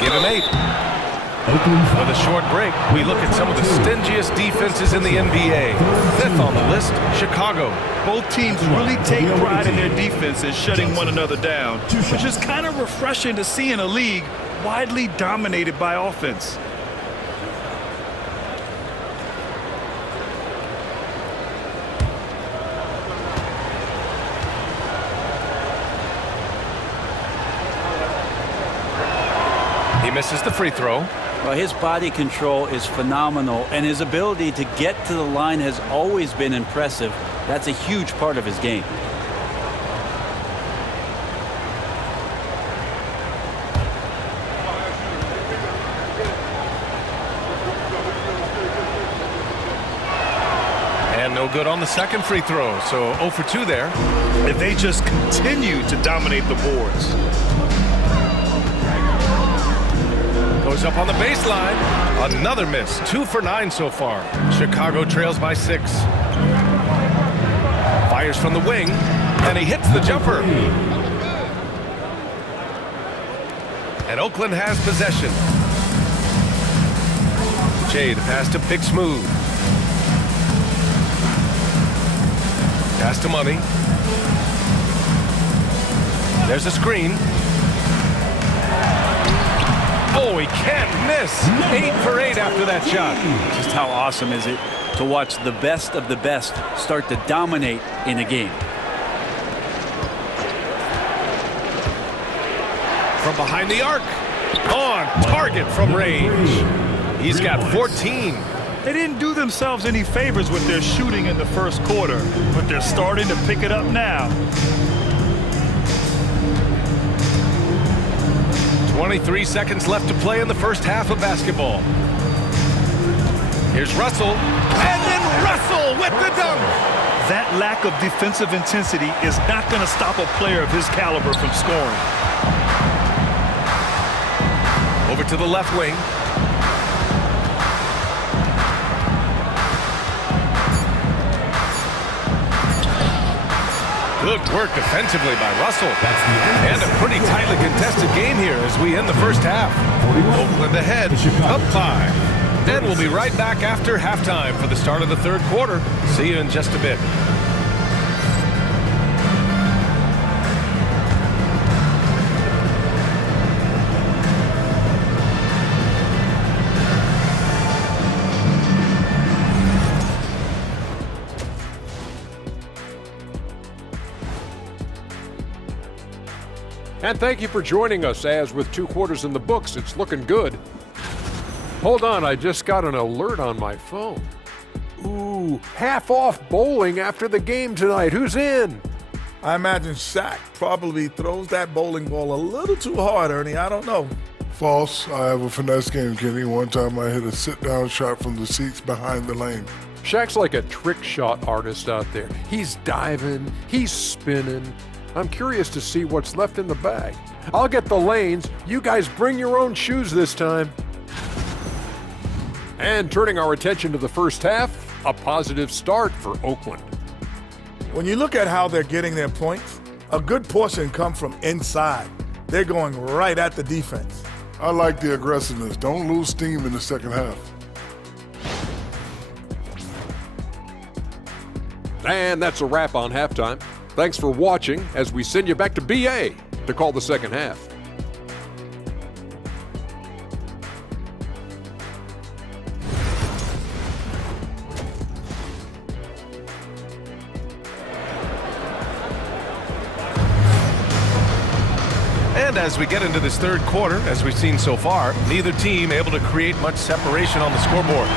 Give him 8. With a short break, we look at some of the stingiest defenses in the NBA. 5th on the list, Chicago. Both teams really take pride in their defenses, shutting one another down, which is kind of refreshing to see in a league widely dominated by offense. He misses the free throw. Well, his body control is phenomenal, and his ability to get to the line has always been impressive. That's a huge part of his game. And no good on the second free throw, so 0 for 2 there. And they just continue to dominate the boards. Goes up on the baseline. Another miss. 2 for 9 so far. Chicago trails by 6. Fires from the wing, and he hits the jumper. And Oakland has possession. Jay, the pass to Big Smooth. Pass to Money. There's a screen. Oh, he can't miss. 8 for 8 after that shot. Just how awesome is it to watch the best of the best start to dominate in a game. From behind the arc. On target from range. He's got 14. They didn't do themselves any favors with their shooting in the first quarter, but they're starting to pick it up now. 23 seconds left to play in the first half of basketball. Here's Russell, and then Russell with the dunk. That lack of defensive intensity is not going to stop a player of his caliber from scoring. Over to the left wing. Good work defensively by Russell. And a pretty tightly contested game here as we end the first half. Oakland ahead, up 5. And we'll be right back after halftime for the start of the third quarter. See you in just a bit. And thank you for joining us, as with 2 quarters in the books, it's looking good. Hold on, I just got an alert on my phone. Ooh, half off bowling after the game tonight. Who's in? I imagine Shaq probably throws that bowling ball a little too hard, Ernie. I don't know. False. I have a finesse game, Kenny. One time I hit a sit-down shot from the seats behind the lane. Shaq's like a trick shot artist out there. He's diving, he's spinning. I'm curious to see what's left in the bag. I'll get the lanes. You guys bring your own shoes this time. And turning our attention to the first half, a positive start for Oakland. When you look at how they're getting their points, a good portion come from inside. They're going right at the defense. I like the aggressiveness. Don't lose steam in the second half. And that's a wrap on halftime. Thanks for watching as we send you back to BA to call the second half. And as we get into this third quarter, as we've seen so far, neither team able to create much separation on the scoreboard.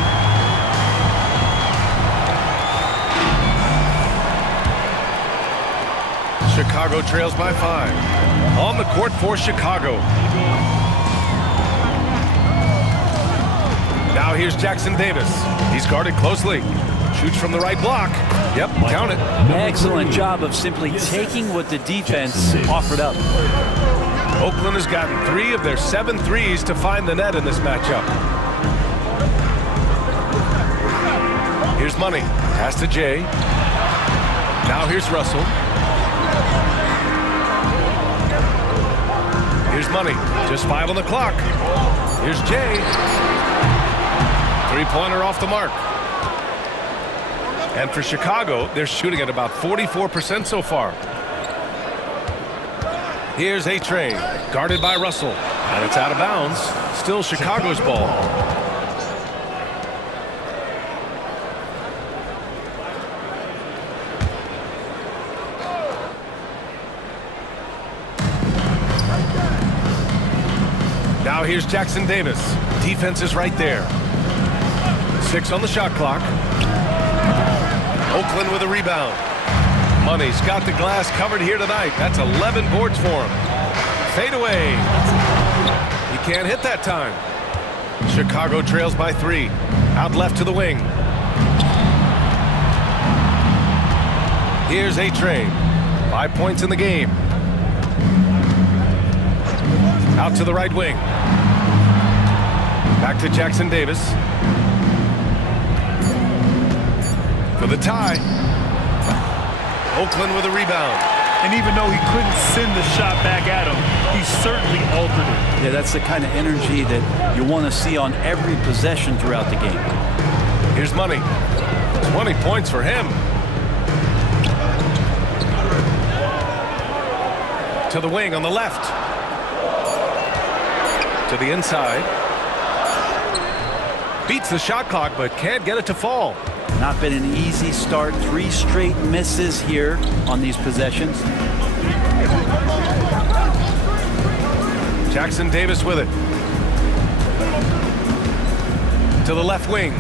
Chicago trails by 5. On the court for Chicago. Now here's Jackson Davis. He's guarded closely. Shoots from the right block. Yep, count it. Excellent job of simply taking what the defense offered up. Oakland has gotten 3 of their 7 threes to find the net in this matchup. Here's Money. Pass to Jay. Now here's Russell. Here's Money. Just 5 on the clock. Here's Jay. Three-pointer off the mark. And for Chicago, they're shooting at about 44% so far. Here's A-Train, guarded by Russell. And it's out of bounds. Still Chicago's ball. Now here's Jackson Davis. Defense is right there. 6 on the shot clock. Oakland with a rebound. Money's got the glass covered here tonight. That's 11 boards for him. Fade away. He can't hit that time. Chicago trails by 3. Out left to the wing. Here's A-Train. 5 points in the game. Out to the right wing. Back to Jackson Davis. For the tie. Oakland with a rebound. And even though he couldn't send the shot back at him, he certainly altered it. Yeah, that's the kind of energy that you want to see on every possession throughout the game. Here's Money. 20 points for him. To the wing on the left. To the inside. Beats the shot clock, but can't get it to fall. Not been an easy start. 3 straight misses here on these possessions. Jackson Davis with it. To the left wing.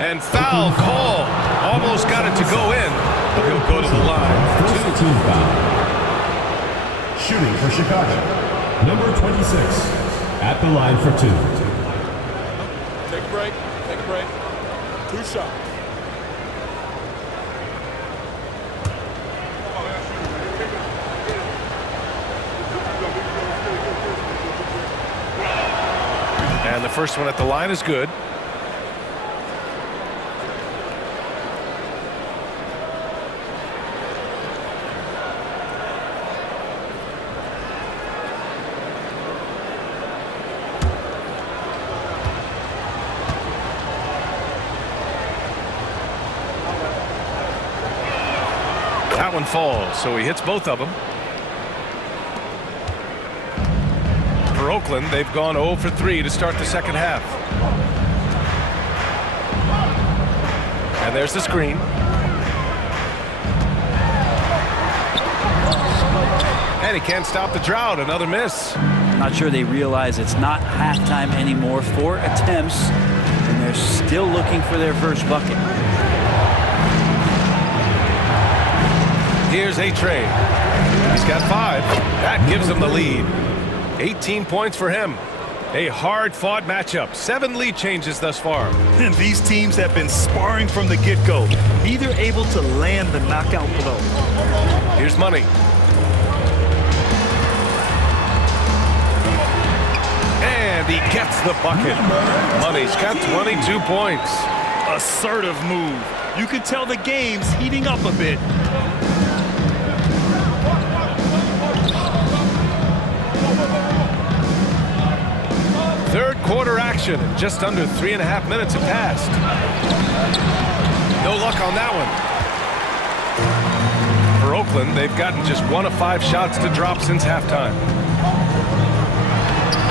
And foul call. Almost got it to go in, but he'll go to the line. First team foul. Shooting for Chicago. Number 26 at the line for 2. Take a break. Take a break. 2 shots. And the first one at the line is good. That one falls, so he hits both of them. For Oakland, they've gone 0 for 3 to start the second half. And there's the screen. And he can't stop the drought. Another miss. Not sure they realize it's not halftime anymore. 4 attempts, and they're still looking for their first bucket. Here's A-Train. He's got 5. That gives him the lead. 18 points for him. A hard-fought matchup. 7 lead changes thus far. And these teams have been sparring from the get-go. Neither able to land the knockout blow. Here's Money. And he gets the bucket. Money's got 22 points. Assertive move. You can tell the game's heating up a bit. Third quarter action. Just under 3.5 minutes have passed. No luck on that one. For Oakland, they've gotten just 1 of 5 shots to drop since halftime.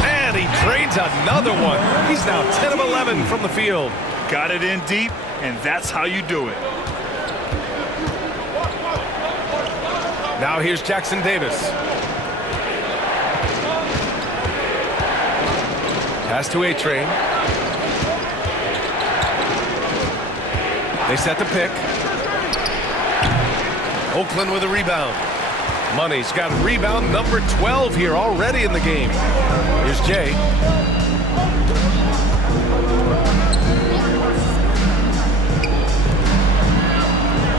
And he drains another one. He's now 10 of 11 from the field. Got it in deep, and that's how you do it. Now here's Jackson Davis. Pass to A-Train. They set the pick. Oakland with a rebound. Money's got rebound number 12 here already in the game. Here's Jay.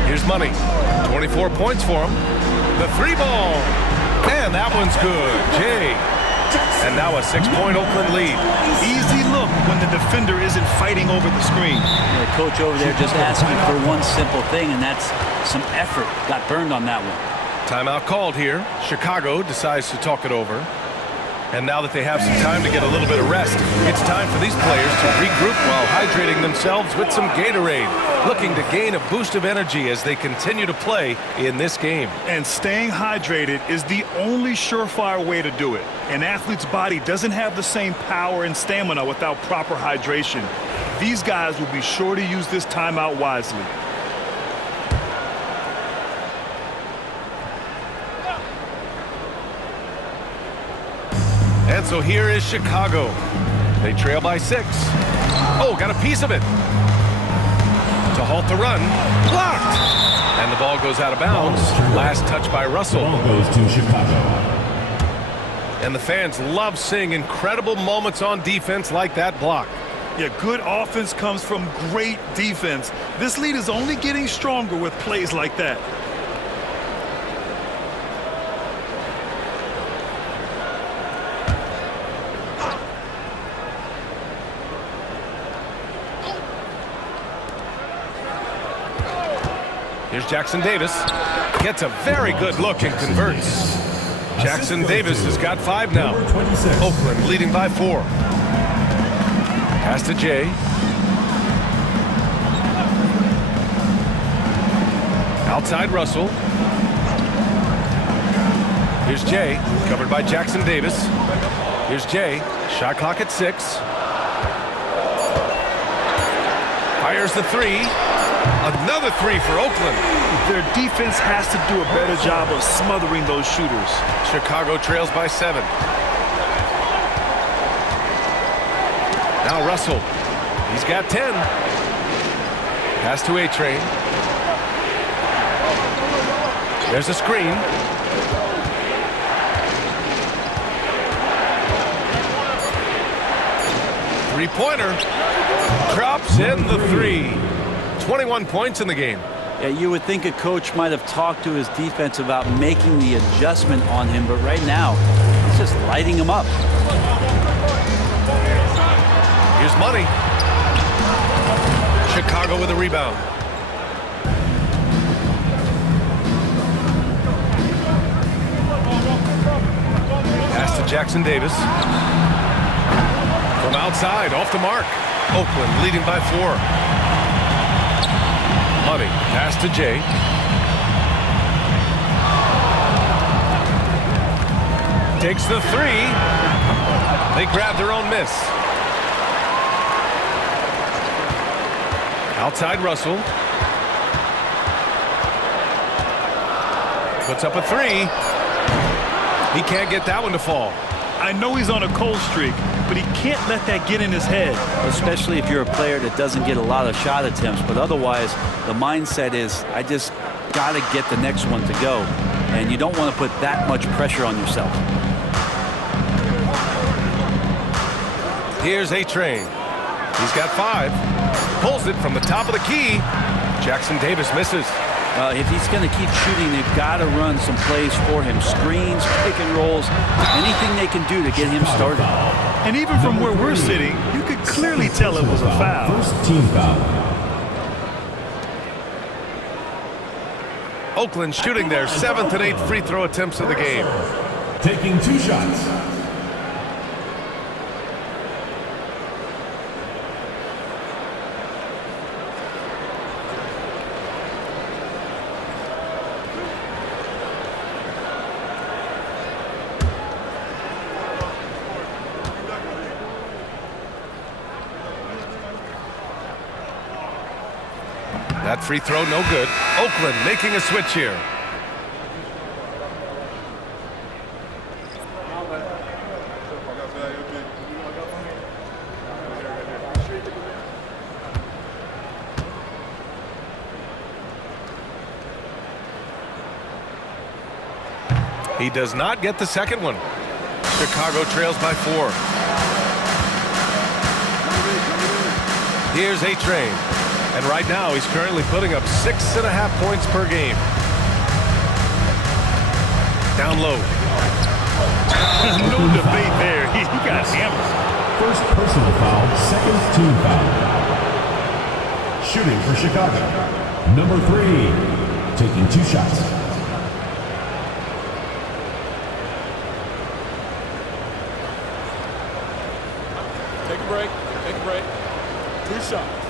Here's Money. 24 points for him. The 3 ball. And that one's good. Jay And now a 6-point Oakland lead. Easy look when the defender isn't fighting over the screen. The coach over there just asking for one simple thing, and that's some effort. Got burned on that one. Timeout called here. Chicago decides to talk it over. And now that they have some time to get a little bit of rest, it's time for these players to regroup while hydrating themselves with some Gatorade, looking to gain a boost of energy as they continue to play in this game. And staying hydrated is the only surefire way to do it. An athlete's body doesn't have the same power and stamina without proper hydration. These guys will be sure to use this timeout wisely. And so here is Chicago. They trail by 6. Oh, got a piece of it. To halt the run. Blocked. And the ball goes out of bounds. Last touch by Russell. Ball goes to Chicago. And the fans love seeing incredible moments on defense like that block. Yeah, good offense comes from great defense. This lead is only getting stronger with plays like that. Here's Jackson Davis. Gets a very good look and converts. Jackson Davis has got 5 now. Oakland leading by 4. Pass to Jay. Outside Russell. Here's Jay, covered by Jackson Davis. Here's Jay. Shot clock at 6. Fires the 3. Another 3 for Oakland. Their defense has to do a better job of smothering those shooters. Chicago trails by 7. Now Russell. He's got 10. Pass to A-Train. There's a screen. Three-pointer. Drops in the 3. 21 points in the game. Yeah, you would think a coach might have talked to his defense about making the adjustment on him, but right now, he's just lighting him up. Here's Money. Chicago with a rebound. Pass to Jackson Davis. From outside, off the mark. Oakland leading by 4. Money, pass to Jay. Takes the 3. They grab their own miss. Outside Russell. Puts up a 3. He can't get that one to fall. I know he's on a cold streak, but he can't let that get in his head. Especially if you're a player that doesn't get a lot of shot attempts, but otherwise the mindset is I just got to get the next one to go, and you don't want to put that much pressure on yourself. Here's A-Train. He's got 5. Pulls it from the top of the key. Jackson Davis misses. If he's going to keep shooting, they've got to run some plays for him. Screens, pick and rolls, anything they can do to get him started. And even from where we're sitting, you could clearly tell it was a foul. First team foul. Oakland shooting their 7th and 8th free throw attempts of the game. Taking 2 shots. That free throw no good. Oakland making a switch here. He does not get the second one. Chicago trails by 4. Here's A-Train. And right now, he's currently putting up 6.5 points per game. Down low. No debate there. He got hammered. First personal foul, second team foul. Shooting for Chicago. Number 3, taking 2 shots. Take a break. Take a break. 2 shots.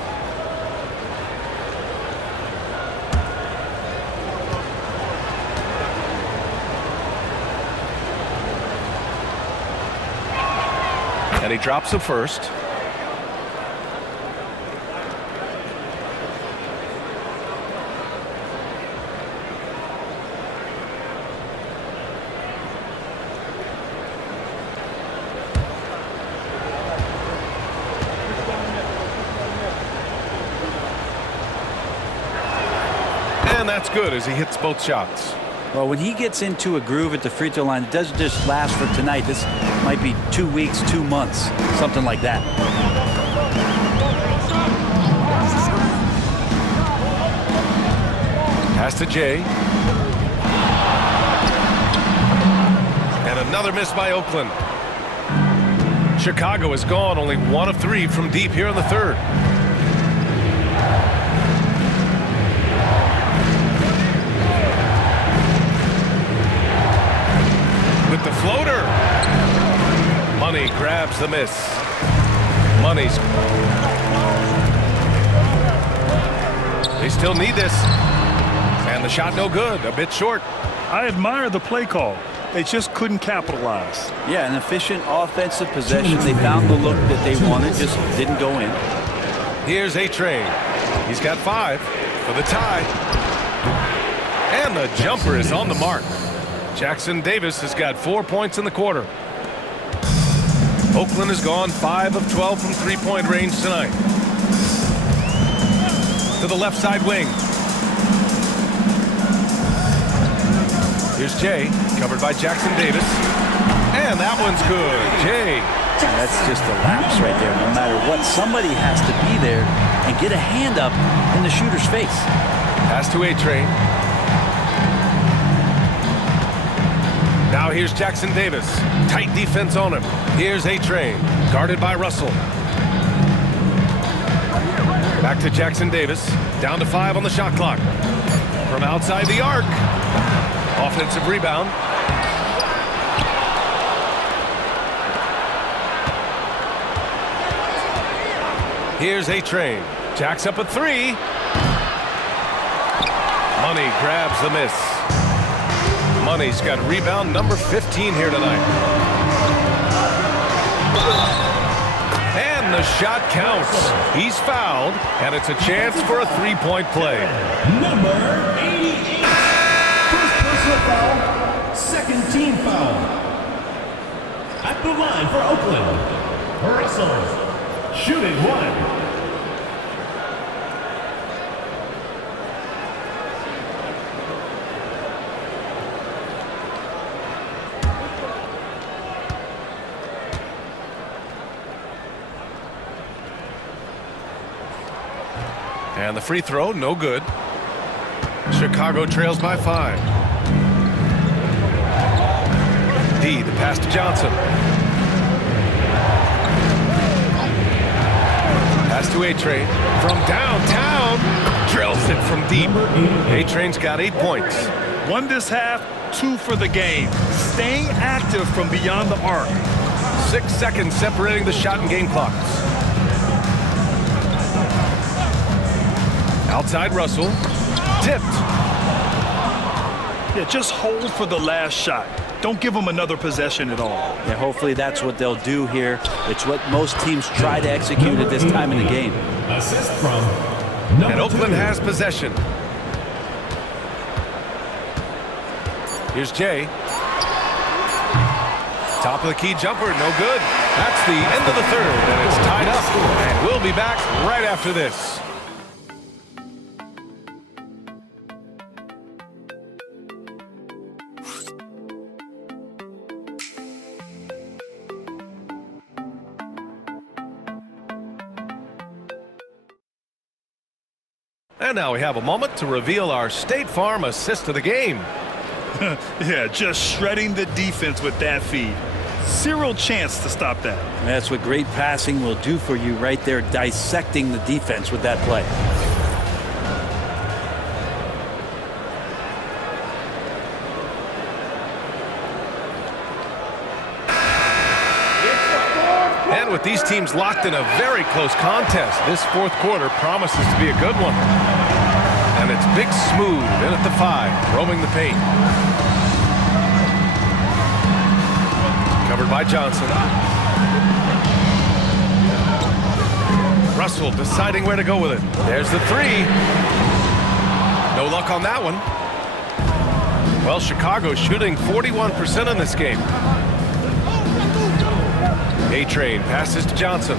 And he drops the first. And that's good as he hits both shots. Well, when he gets into a groove at the free throw line, it doesn't just last for tonight. This might be 2 weeks, 2 months, something like that. Pass to Jay. And another miss by Oakland. Chicago is gone, only 1 of 3 from deep here in the third. With the floater. Money grabs the miss. Money's. They still need this. And the shot no good, a bit short. I admire the play call. They just couldn't capitalize. Yeah, an efficient offensive possession. They found the look that they wanted, just didn't go in. Here's A-Train. He's got 5 for the tie. And the jumper is on the mark. Jackson Davis has got 4 points in the quarter. Oakland has gone 5 of 12 from three-point range tonight. To the left side wing. Here's Jay, covered by Jackson Davis. And that one's good. Jay. That's just a lapse right there. No matter what, somebody has to be there and get a hand up in the shooter's face. Pass to A-Train. Now here's Jackson Davis. Tight defense on him. Here's A-Train, guarded by Russell. Back to Jackson Davis. Down to 5 on the shot clock. From outside the arc. Offensive rebound. Here's A-Train. Jacks up a 3. Money grabs the miss. Money's got rebound number 15 here tonight. And the shot counts. He's fouled, and it's a chance for a three-point play. Number 88. First personal foul, second team foul. At the line for Oakland, Russell, shooting 1. And the free throw, no good. Chicago trails by 5. D, the pass to Johnson. Pass to A-Train. From downtown. Drills it from deep. A-Train's got 8 points. 1 this half, 2 for the game. Staying active from beyond the arc. 6 seconds separating the shot and game clocks. Outside Russell. Tipped. Yeah, just hold for the last shot. Don't give them another possession at all. Yeah, hopefully that's what they'll do here. It's what most teams try to execute at this time in the game. Assist from And Oakland has possession. Here's Jay. Top of the key jumper, no good. That's the end of the third, and it's tied up. And we'll be back right after this. And now we have a moment to reveal our State Farm assist of the game. Yeah, just shredding the defense with that feed. Zero chance to stop that. That's what great passing will do for you right there, dissecting the defense with that play. And with these teams locked in a very close contest, this fourth quarter promises to be a good one. And it's Big Smooth in at the 5, roaming the paint. Covered by Johnson. Russell deciding where to go with it. There's the 3. No luck on that one. Well, Chicago shooting 41% in this game. A-Train passes to Johnson.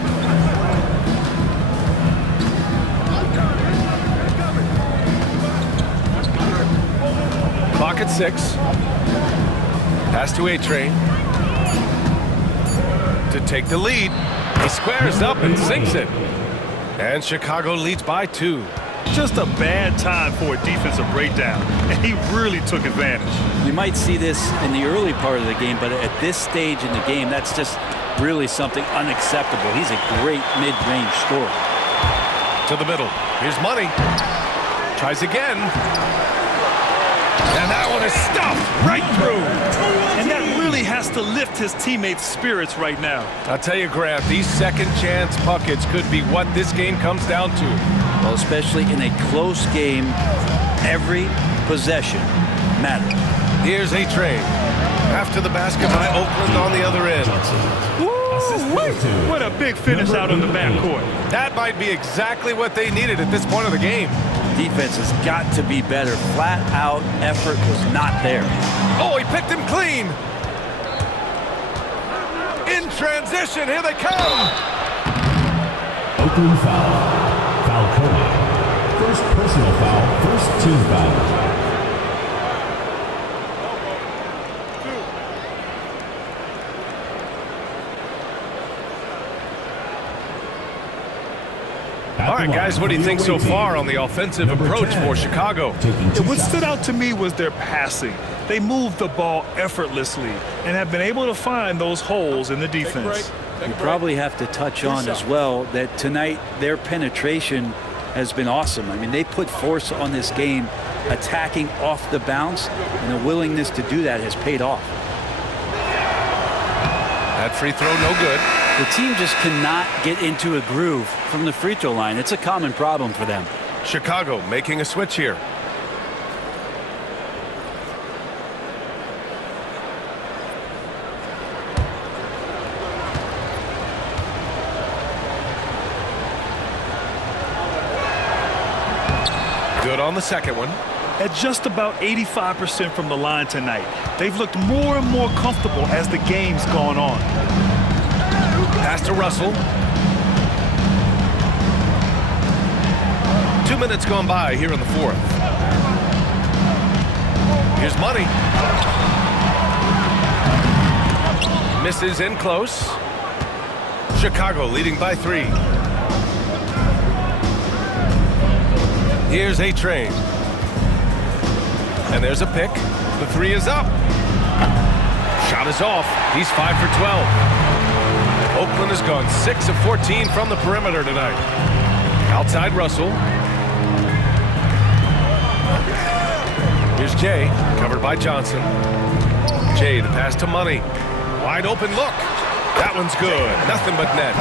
Clock at 6. Pass to A-Train. To take the lead. He squares up and sinks it. And Chicago leads by 2. Just a bad time for a defensive breakdown, and he really took advantage. You might see this in the early part of the game, but at this stage in the game, that's just really something unacceptable. He's a great mid-range scorer. To the middle. Here's Money. Tries again. And that one is stuffed right through. And that really has to lift his teammates' spirits right now. I'll tell you, Grant, these second chance buckets could be what this game comes down to. Well, especially in a close game, every possession matters. Here's A-Train. After the basket by Oakland on the other end. What a big finish out on the backcourt. That might be exactly what they needed at this point of the game. Defense has got to be better. Flat out effort was not there. Oh, he picked him clean. In transition, here they come. Oakland foul. Foul code. First personal foul. First team foul. All right, guys, what do you think so far on the offensive approach for Chicago? What stood out to me was their passing. They moved the ball effortlessly and have been able to find those holes in the defense. You probably have to touch on as well that tonight their penetration has been awesome. I mean, they put force on this game, attacking off the bounce, and the willingness to do that has paid off. That free throw, no good. The team just cannot get into a groove from the free throw line. It's a common problem for them. Chicago making a switch here. Good on the second one. At just about 85% from the line tonight, they've looked more and more comfortable as the game's gone on. Pass to Russell. 2 minutes gone by here in the fourth. Here's Money. Misses in close. Chicago leading by 3. Here's A-Train. And there's a pick. The 3 is up. Shot is off. He's 5 for 12. Oakland has gone 6 of 14 from the perimeter tonight. Outside Russell. Here's Jay, covered by Johnson. Jay, the pass to Money. Wide open look. That one's good. Nothing but net.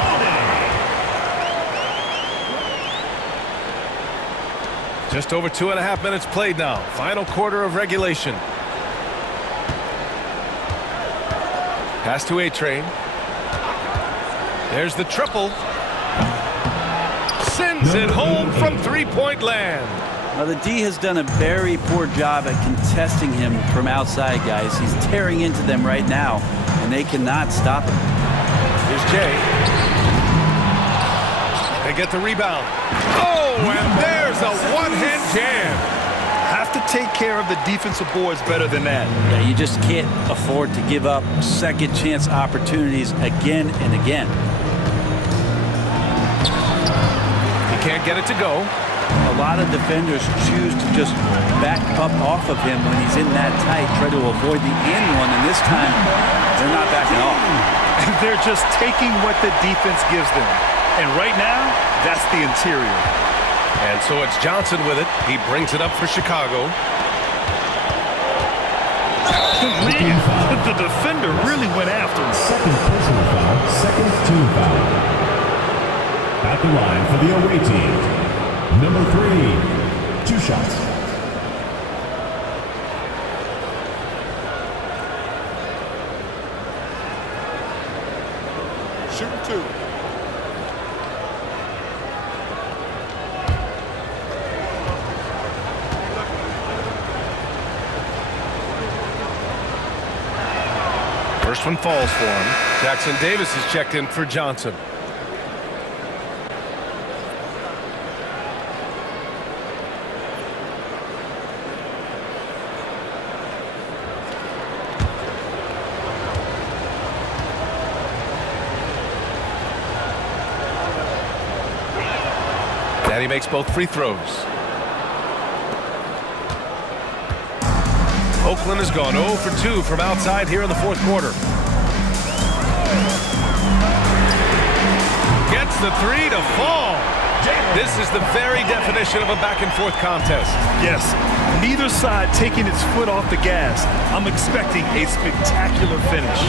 Just over 2.5 minutes played now. Final quarter of regulation. Pass to A-Train. There's the triple. Sends it home from three-point land. Now, the D has done a very poor job at contesting him from outside, guys. He's tearing into them right now, and they cannot stop him. Here's Jay. They get the rebound. Oh, and there's a one-hand jam. Have to take care of the defensive boards better than that. Yeah, you just can't afford to give up second chance opportunities again and again. He can't get it to go. A lot of defenders choose to just back up off of him when he's in that tight, try to avoid the end one, and this time they're not backing off. They're just taking what the defense gives them. And right now, that's the interior. And so it's Johnson with it. He brings it up for Chicago. Man, the defender really went after him. Second personal foul, second team foul. At the line for the away team, number 3, 2 shots. Shooting 2. First one falls for him. Jackson Davis is checked in for Johnson. And he makes both free throws. Oakland has gone 0 for 2 from outside here in the fourth quarter. Gets the 3 to fall. This is the very definition of a back-and-forth contest. Yes, neither side taking its foot off the gas. I'm expecting a spectacular finish.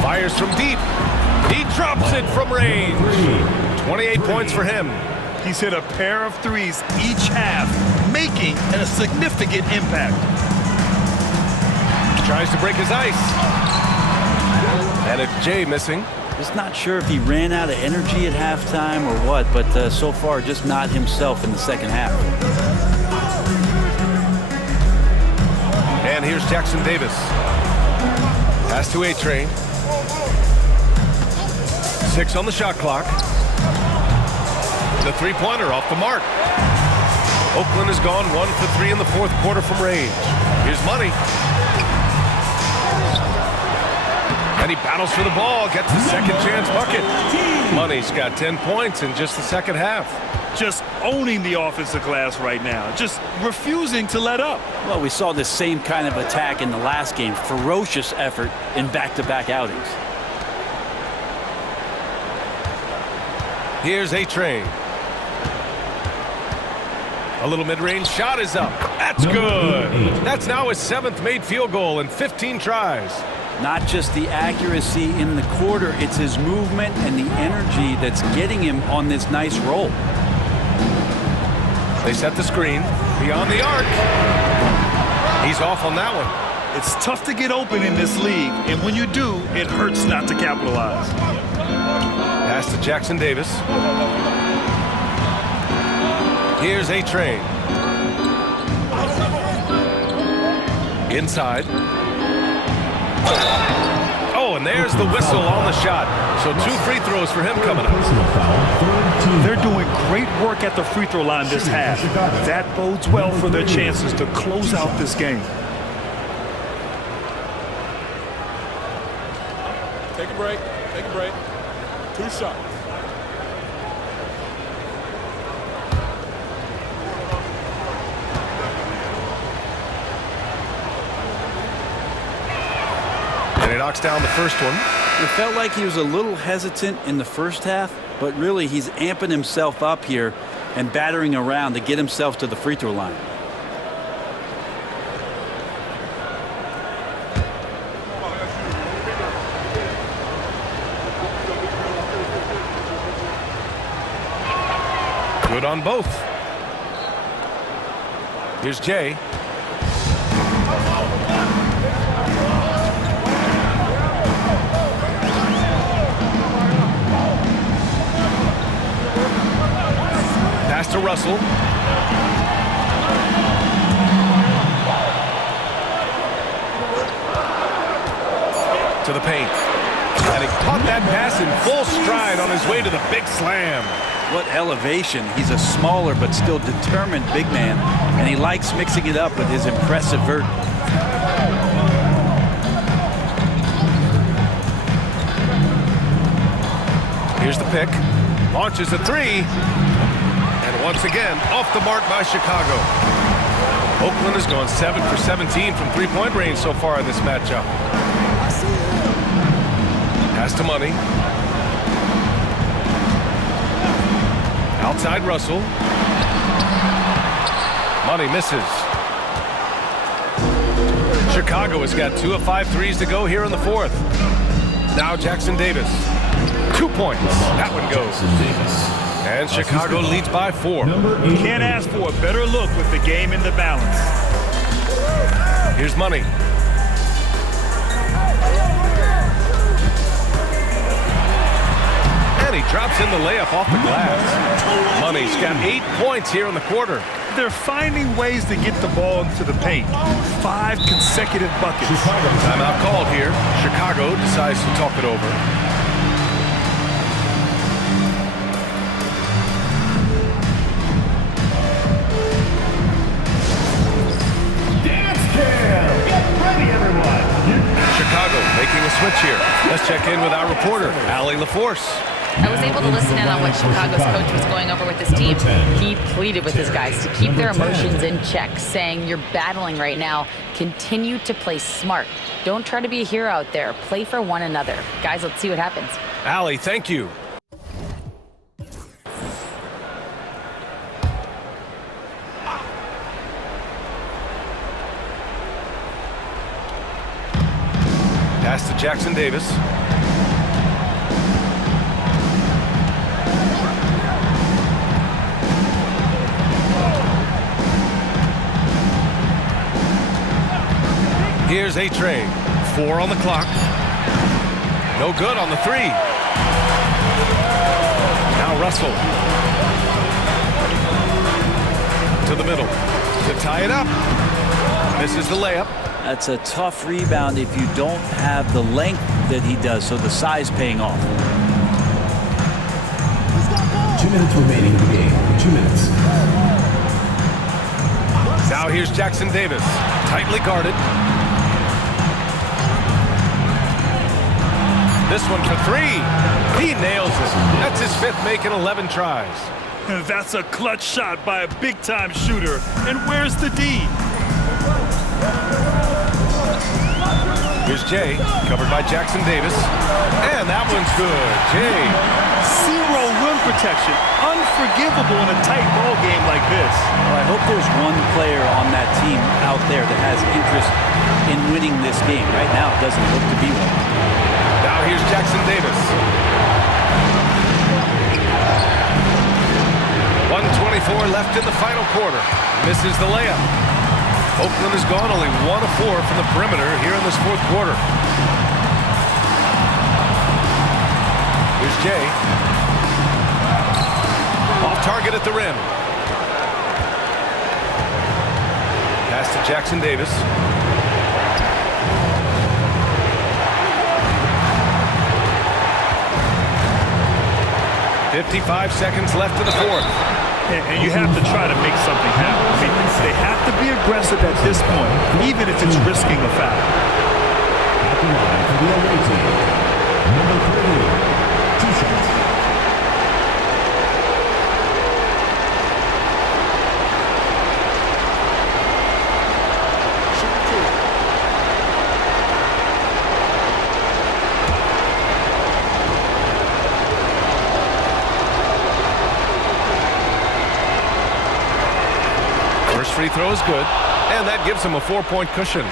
Fires from deep. He drops it from range. 28 points for him. He's hit a pair of threes each half, making a significant impact. Tries to break his ice. And it's Jay missing. Just not sure if he ran out of energy at halftime or what, but so far just not himself in the second half. And here's Jackson Davis. Pass to A-Train. 6 on the shot clock. The three-pointer off the mark. Oakland has gone 1 for 3 in the fourth quarter from range. Here's Money. And he battles for the ball, gets the second chance bucket. Money's got 10 points in just the second half. Just owning the offensive glass right now. Just refusing to let up. Well, we saw this same kind of attack in the last game. Ferocious effort in back-to-back outings. Here's A-Train. A little mid-range shot is up. That's good. That's now his 7th made field goal in 15 tries. Not just the accuracy in the quarter, it's his movement and the energy that's getting him on this nice roll. They set the screen beyond the arc. He's off on that one. It's tough to get open in this league, and when you do, it hurts not to capitalize. Pass to Jackson Davis. Here's A-Train. Inside. Oh, and there's the whistle on the shot. So 2 free throws for him coming up. They're doing great work at the free throw line this half. That bodes well for their chances to close out this game. Take a break. Take a break. 2 shots. And he knocks down the first one. It felt like he was a little hesitant in the first half, but really he's amping himself up here and battering around to get himself to the free throw line. Good on both. Here's Jay. Pass to Russell. To the paint. And he caught that pass in full stride on his way to the big slam. What elevation. He's a smaller but still determined big man, and he likes mixing it up with his impressive vert. Here's the pick. Launches a three. And once again, off the mark by Chicago. Oakland has gone 7 for 17 from three-point range so far in this matchup. Pass to Money. Outside Russell. Money misses. Chicago has got 2 of 5 threes to go here in the fourth. Now Jackson Davis. 2 points. That one goes. And Chicago leads by 4. Can't ask for a better look with the game in the balance. Here's Money. And he drops in the layup off the glass. Money's got 8 points here in the quarter. They're finding ways to get the ball into the paint. 5 consecutive buckets. Timeout called here. Chicago decides to talk it over. Chicago making a switch here. Let's check in with our reporter, Allie LaForce. I was able to listen in on what Chicago's coach was going over with his team. He pleaded with his guys to keep their emotions in check, saying, you're battling right now. Continue to play smart. Don't try to be a hero out there. Play for one another. Guys, let's see what happens. Allie, thank you. Pass to Jackson Davis. Here's A-Trey. 4 on the clock. No good on the 3. Now Russell. To the middle. To tie it up. Misses the layup. That's a tough rebound if you don't have the length that he does, so the size paying off. 2 minutes remaining in the game. 2 minutes. Now here's Jackson Davis. Tightly guarded. This one for 3. He nails it. That's his 5th make in 11 tries. That's a clutch shot by a big-time shooter. And where's the D? Here's Jay, covered by Jackson Davis. And that one's good. Jay. 0 rim protection. Unforgivable in a tight ball game like this. Well, I hope there's one player on that team out there that has interest in winning this game. Right now, it doesn't look to be one. Now here's Jackson Davis. 1:24 left in the final quarter. Misses the layup. Oakland has gone only 1 of 4 from the perimeter here in this fourth quarter. Here's Jay. Off target at the rim. Pass to Jackson Davis. .55 seconds left in the fourth. And you have to try to make something happen. I mean, they have to be aggressive at this point, even if it's risking a foul. At the line for the away team. Number 3. 2 shots. Free throw is good, and that gives him a 4-point cushion.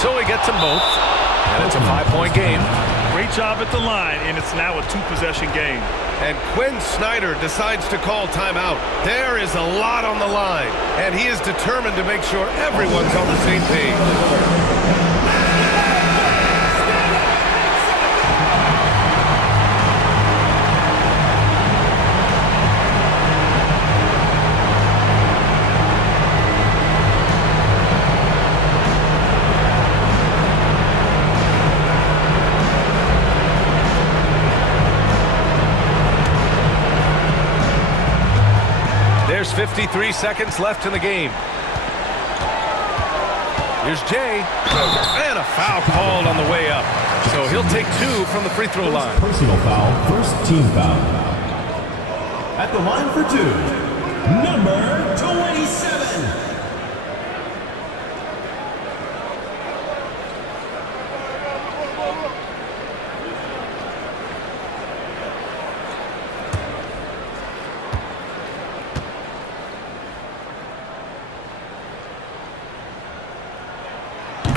So he gets them both, and it's a 5-point game. Great job at the line, and it's now a 2-possession game. And Quinn Snyder decides to call timeout. There is a lot on the line, and he is determined to make sure everyone's on the same page. 53 seconds left in the game. Here's Jay. And a foul called on the way up. So he'll take 2 from the free throw line. Personal foul, first team foul. At the line for 2, number 27.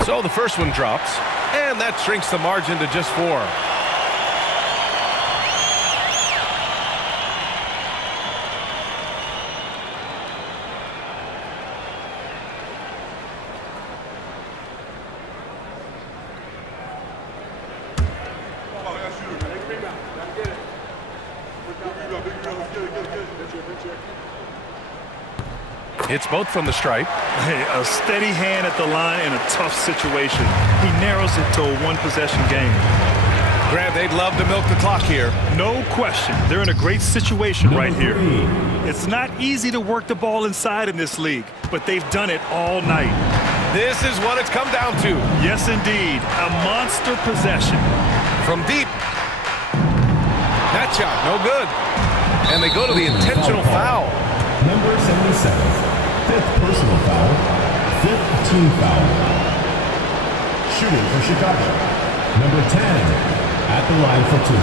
So the first one drops, and that shrinks the margin to just 4. Hits both from the stripe. Hey, a steady hand at the line in a tough situation. He narrows it to a one-possession game. Grant, they'd love to milk the clock here. No question. They're in a great situation right here. It's not easy to work the ball inside in this league, but they've done it all night. This is what it's come down to. Yes, indeed. A monster possession. From deep. That shot, no good. And they go to the intentional foul. Number 77. 5th personal foul, 5th team foul. Shooting for Chicago, number 10, at the line for 2.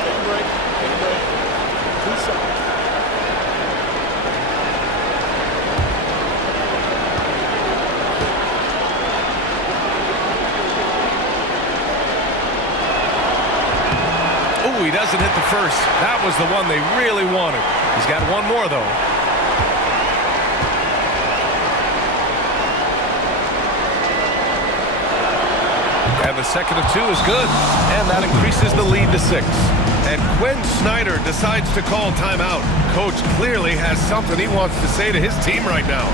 Take a break. 2 shots. Oh, he doesn't hit the first. That was the one they really wanted. He's got one more, though. And the second of 2 is good. And that increases the lead to 6. And Quinn Snyder decides to call timeout. Coach clearly has something he wants to say to his team right now.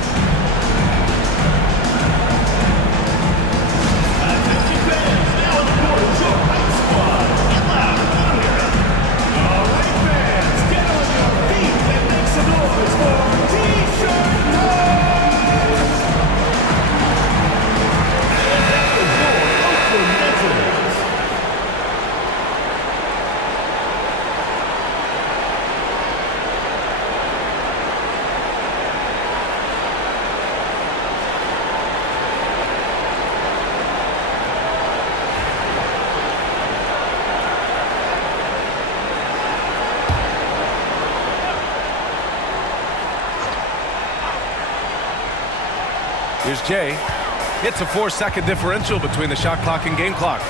Here's Jay. It's a 4-second differential between the shot clock and game clock.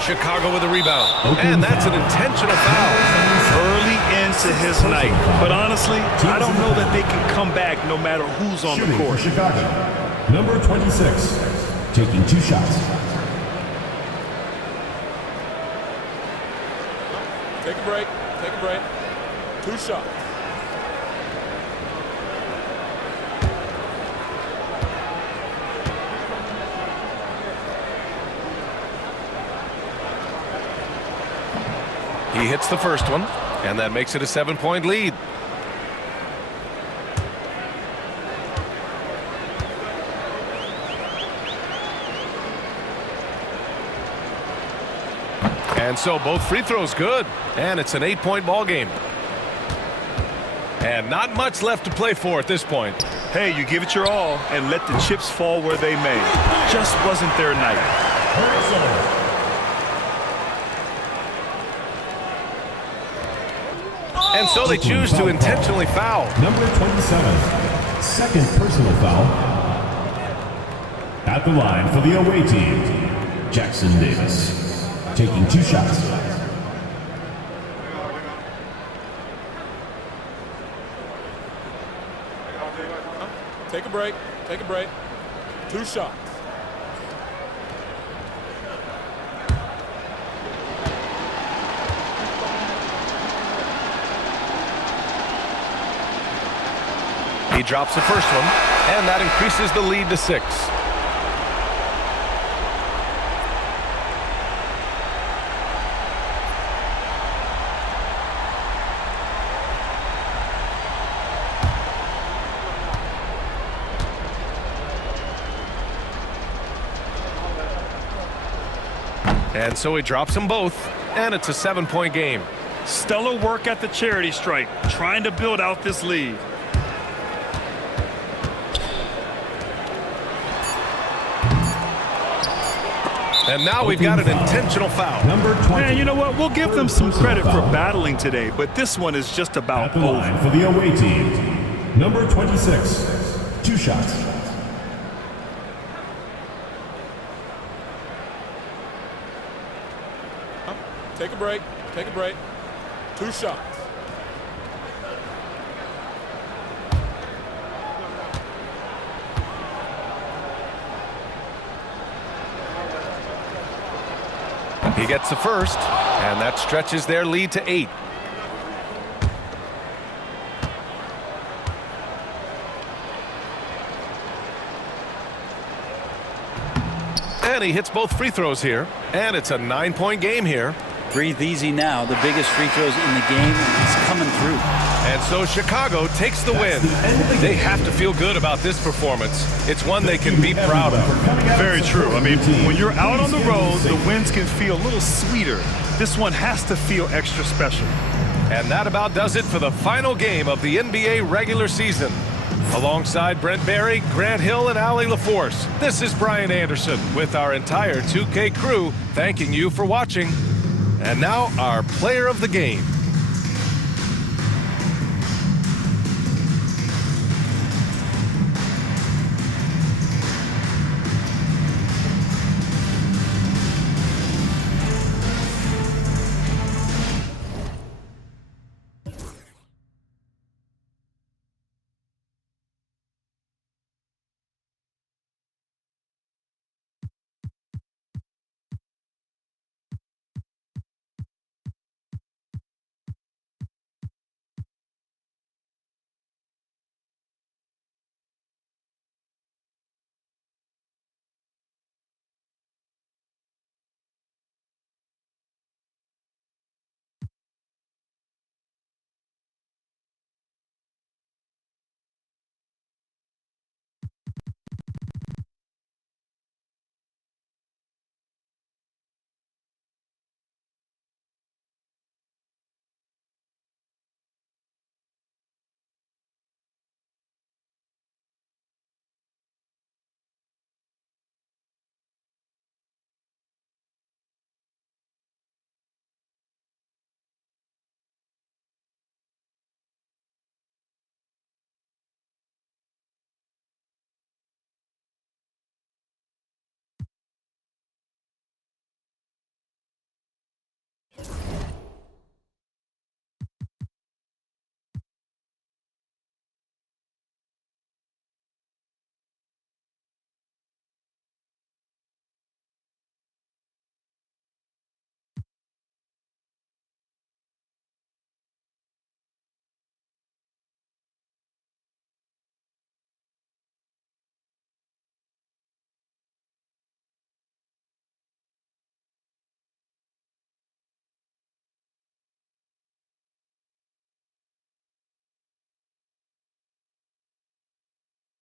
Chicago with a rebound. And that's an intentional foul. Early into his night. But honestly, I don't know that they can come back no matter who's on the court. Chicago, number 26, taking 2 shots. Take a break. 2 shots. He hits the first one, and that makes it a 7-point lead. And so both free throws good, and it's an 8-point ball game. And not much left to play for at this point. Hey, you give it your all and let the chips fall where they may. Just wasn't their night. And so they choose to intentionally foul. Number 27, 2nd personal foul. At the line for the away team, Jackson Davis, taking 2 shots. Take a break. 2 shots. He drops the first one, and that increases the lead to 6. And so he drops them both, and it's a 7-point game. Stellar work at the charity stripe, trying to build out this lead. And now we've got an intentional foul. Number 20. Man, you know what? We'll give them some credit for battling today, but this one is just about At the line for the away team, number 26. 2 shots. Take a break. Take a break. 2 shots. He gets the first, and that stretches their lead to 8. And he hits both free throws here, and it's a 9-point game here. Breathe easy now. The biggest free throws in the game is coming through. And so Chicago takes the win. They have to feel good about this performance. It's one they can be proud of. Very true. I mean, when you're out on the road, the wins can feel a little sweeter. This one has to feel extra special. And that about does it for the final game of the NBA regular season. Alongside Brent Barry, Grant Hill, and Allie LaForce, this is Brian Anderson with our entire 2K crew thanking you for watching. And now our player of the game.